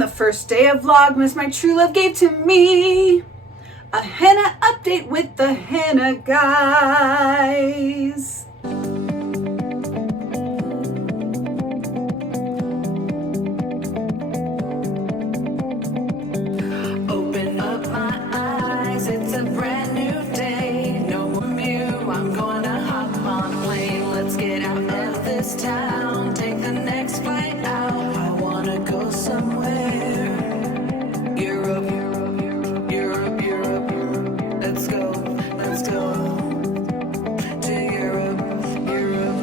On the first day of Vlogmas, my true love gave to me a henna update with the Henna Guys. Open up my eyes, it's a brand new day. No more mew, I'm gonna hop on a plane. Let's get out of this town, take the next flight out. I wanna go somewhere. Europe, Europe, Europe, Europe. Let's go to Europe, Europe.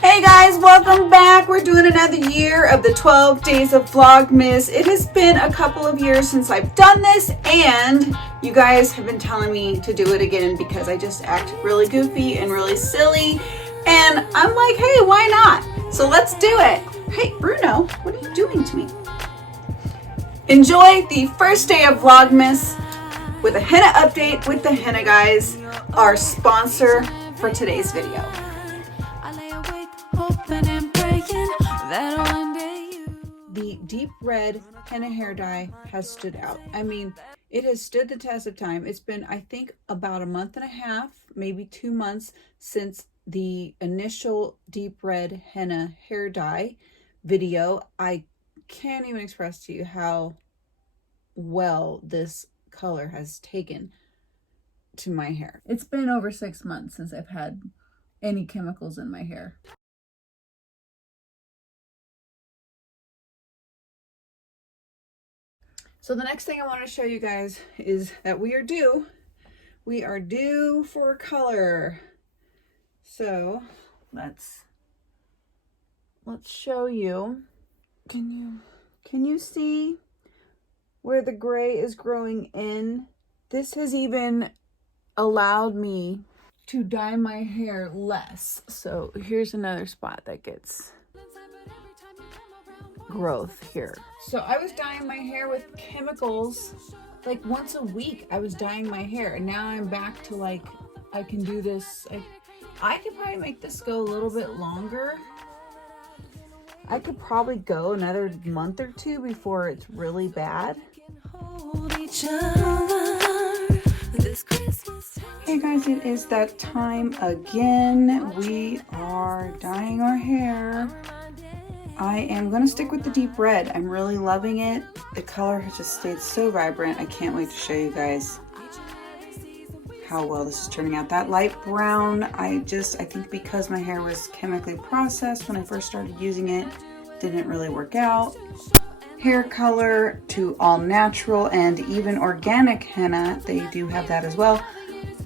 Hey guys, welcome back. We're doing another year of the 12 days of Vlogmas. It has been a couple of years since I've done this, and you guys have been telling me to do it again because I just act really goofy and really silly. And I'm like, hey, why not? So let's do it. Hey, Bruno, what are you doing to me? Enjoy the first day of Vlogmas with a henna update with the Henna Guys, our sponsor for today's video. The deep red henna hair dye has stood out. I mean, it has stood the test of time. It's been, I think, about a month and a half, maybe 2 months since the initial deep red henna hair dye video. I can't even express to you how well this color has taken to my hair. It's been over 6 months since I've had any chemicals in my hair. So the next thing I want to show you guys is that we are due for color. So let's show you. Can you see where the gray is growing in? This has even allowed me to dye my hair less. So here's another spot that gets growth here. So I was dyeing my hair with chemicals like once a week. I was dyeing my hair, and now I'm back to like, I can do this. I could probably make this go a little bit longer. I could probably go another month or two before it's really bad. Hey guys, it is that time again. We are dyeing our hair. I am going to stick with the deep red. I'm really loving it. The color has just stayed so vibrant. I can't wait to show you guys how well this is turning out. That light brown, I think because my hair was chemically processed when I first started using it, didn't really work out. Hair color to all natural and even organic henna, they do have that as well.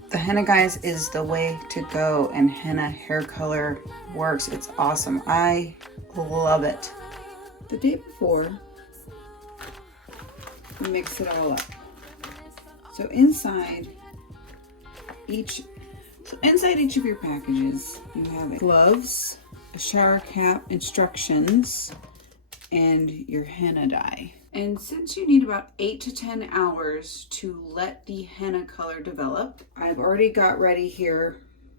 The Henna Guys is the way to go, and henna hair color works. It's awesome. I love it. The day before, we mix it all up. So inside each of your packages, you have gloves, a shower cap, instructions, and your henna dye. And since you need about 8 to 10 hours to let the henna color develop, I've already got ready here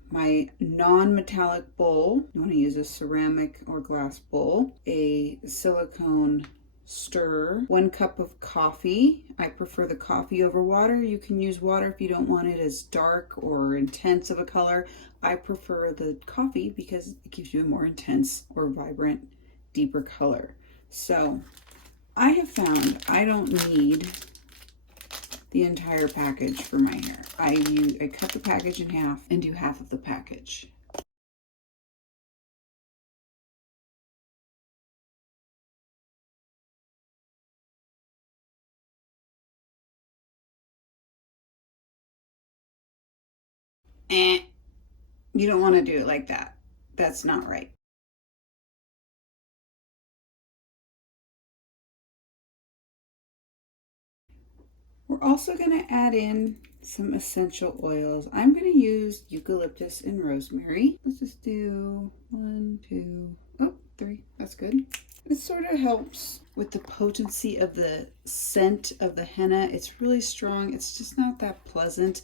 my non-metallic bowl. You want to use a ceramic or glass bowl, a silicone stir, 1 cup of coffee. I prefer the coffee over water. You can use water if you don't want it as dark or intense of a color. I prefer the coffee because it gives you a more intense or vibrant, deeper color. So I have found I don't need the entire package for my hair. I cut the package in half and do half of the package. You don't want to do it like that. That's not right. We're also going to add in some essential oils. I'm going to use eucalyptus and rosemary. Let's just do 1, 2, 3. That's good. It sort of helps with the potency of the scent of the henna. It's really strong. It's just not that pleasant.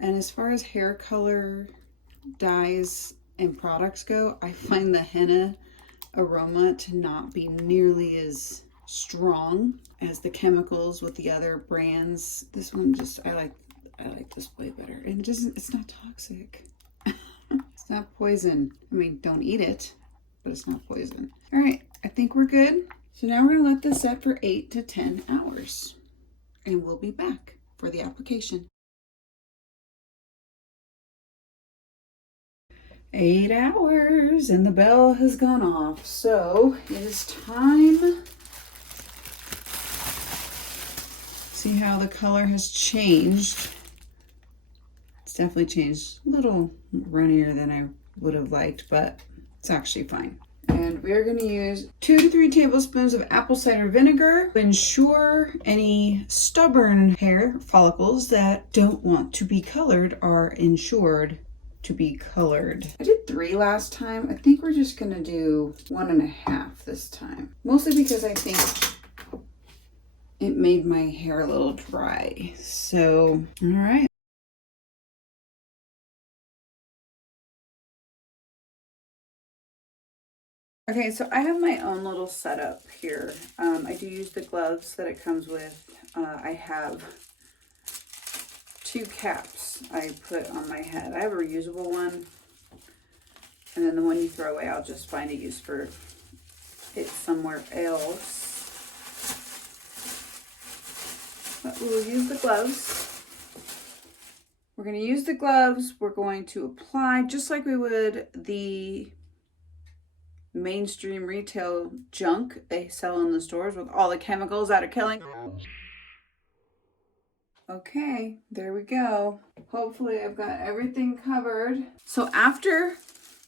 And as far as hair color dyes and products go, I find the henna aroma to not be nearly as strong as the chemicals with the other brands. This one just, I like this way better. And it's not toxic. It's not poison. I mean, don't eat it, but it's not poison. All right, I think we're good. So now we're gonna let this set for 8 to 10 hours. And we'll be back for the application. 8 hours and the bell has gone off. So it is time. See how the color has changed. It's definitely changed. A little runnier than I would have liked, but it's actually fine. And we are going to use 2 to 3 tablespoons of apple cider vinegar to ensure any stubborn hair follicles that don't want to be colored are ensured to be colored. I did 3 last time. I think we're just going to do 1.5 this time. Mostly because I think it made my hair a little dry. So, all right. Okay, so I have my own little setup here. I do use the gloves that it comes with. I have 2 caps I put on my head. I have a reusable one, and then the one you throw away, I'll just find a use for it somewhere else. But we'll use the gloves. We're going to use the gloves. We're going to apply just like we would the mainstream retail junk they sell in the stores with all the chemicals that are killing. Okay, there we go. Hopefully I've got everything covered. So after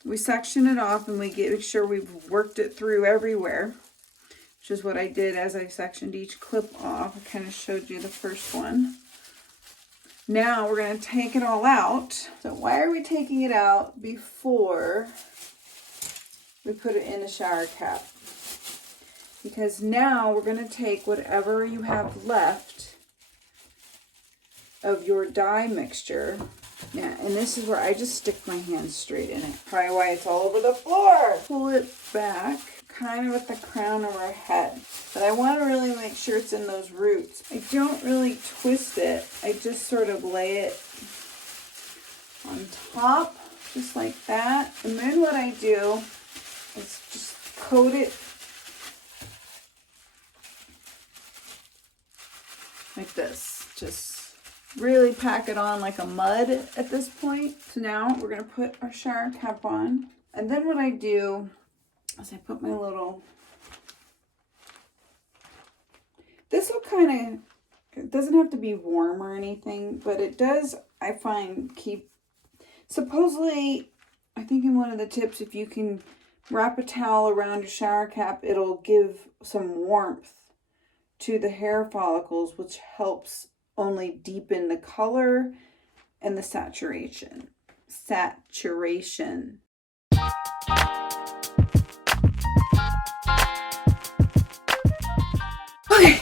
we section it off and we make sure we've worked it through everywhere, which is what I did as I sectioned each clip off. I kind of showed you the first one. Now we're going to take it all out. So why are we taking it out before we put it in the shower cap? Because now we're going to take whatever you have left of your dye mixture. Yeah, and this is where I just stick my hand straight in it. Probably why it's all over the floor. Pull it back, kind of at the crown of our head. But I want to really make sure it's in those roots. I don't really twist it. I just sort of lay it on top, just like that. And then what I do is just coat it like this. Just really pack it on like a mud at this point. So now we're going to put our shower cap on. And then what I do is I put my little, this will kind of, it doesn't have to be warm or anything, but it does, I find, keep, supposedly, I think in one of the tips, if you can wrap a towel around your shower cap, it'll give some warmth to the hair follicles, which helps only deepen the color and the saturation. Okay,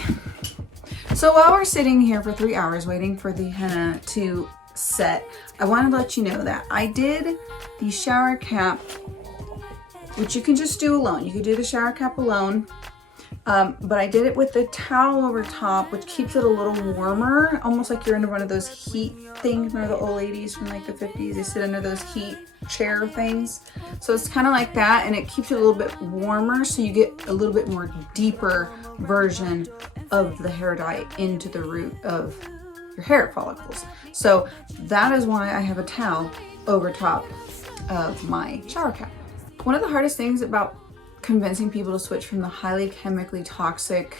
so while we're sitting here for 3 hours waiting for the henna to set, I wanted to let you know that I did the shower cap, which you can just do alone. You could do the shower cap alone. But I did it with the towel over top, which keeps it a little warmer, almost like you're under one of those heat things. Remember the old ladies from like the 50s? They sit under those heat chair things. So it's kind of like that, and it keeps it a little bit warmer, so you get a little bit more deeper version of the hair dye into the root of your hair follicles. So that is why I have a towel over top of my shower cap. One of the hardest things about convincing people to switch from the highly chemically toxic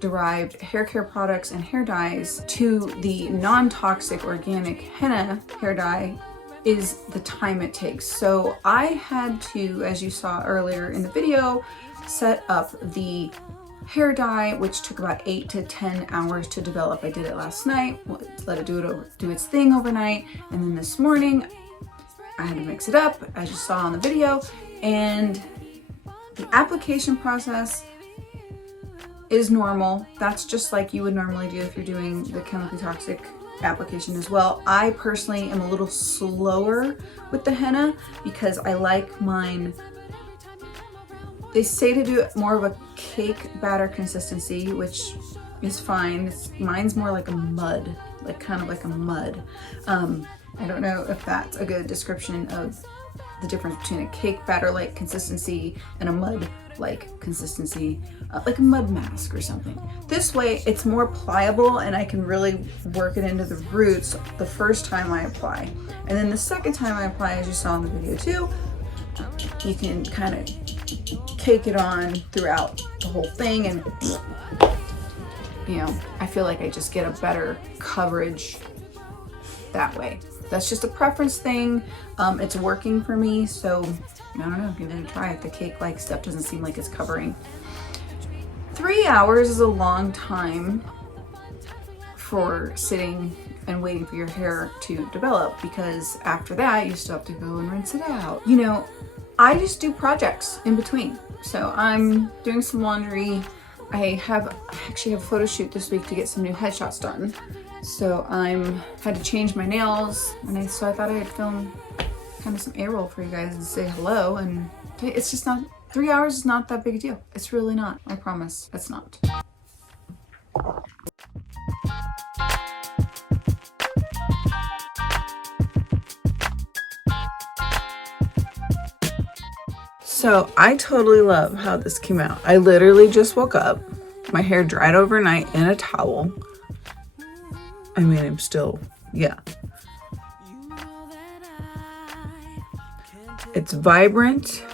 derived hair care products and hair dyes to the non-toxic organic henna hair dye is the time it takes. So I had to, as you saw earlier in the video, set up the hair dye, which took about 8 to 10 hours to develop. I did it last night, let it do its thing overnight, and then this morning I had to mix it up, as you saw on the video. And the application process is normal. That's just like you would normally do if you're doing the chemically toxic application as well. I personally am a little slower with the henna because I like mine They say to do it more of a cake batter consistency, which is fine. Mine's more like a mud, like kind of like a mud. I don't know if that's a good description of the difference between a cake batter-like consistency and a mud-like consistency, like a mud mask or something. This way it's more pliable and I can really work it into the roots the first time I apply. And then the second time I apply, as you saw in the video too, you can kind of cake it on throughout the whole thing, and you know, I feel like I just get a better coverage that way. That's just a preference thing. It's working for me, so I don't know, give it a try. If the cake-like stuff doesn't seem like it's covering. 3 hours is a long time for sitting and waiting for your hair to develop, because after that you still have to go and rinse it out. You know, I just do projects in between. So I'm doing some laundry. I actually have a photo shoot this week to get some new headshots done. So had to change my nails, and so I thought I'd film kind of some A-roll for you guys and say hello. And it's just not, 3 hours is not that big a deal. It's really not, I promise, it's not. So I totally love how this came out. I literally just woke up. My hair dried overnight in a towel. I mean, I'm still, yeah. It's vibrant.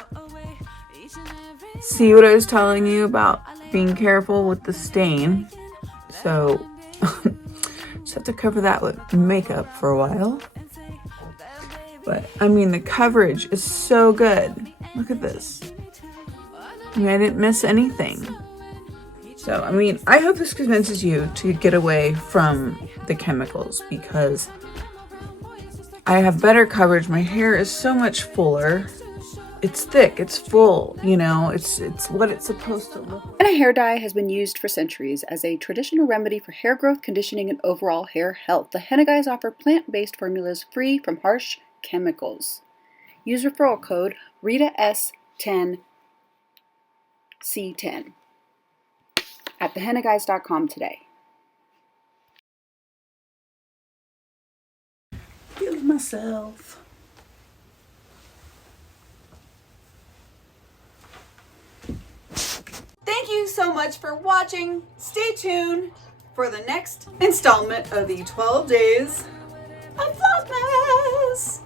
See what I was telling you about being careful with the stain. So just have to cover that with makeup for a while. But I mean, the coverage is so good. Look at this. I mean, I didn't miss anything. So, I mean, I hope this convinces you to get away from the chemicals, because I have better coverage. My hair is so much fuller. It's thick, it's full, you know, it's what it's supposed to look like. Henna hair dye has been used for centuries as a traditional remedy for hair growth, conditioning, and overall hair health. The Henna Guys offer plant-based formulas free from harsh chemicals. Use referral code RitaS10C10 at thehennaguys.com today. Feel myself. Thank you so much for watching. Stay tuned for the next installment of the 12 days of Vlogmas.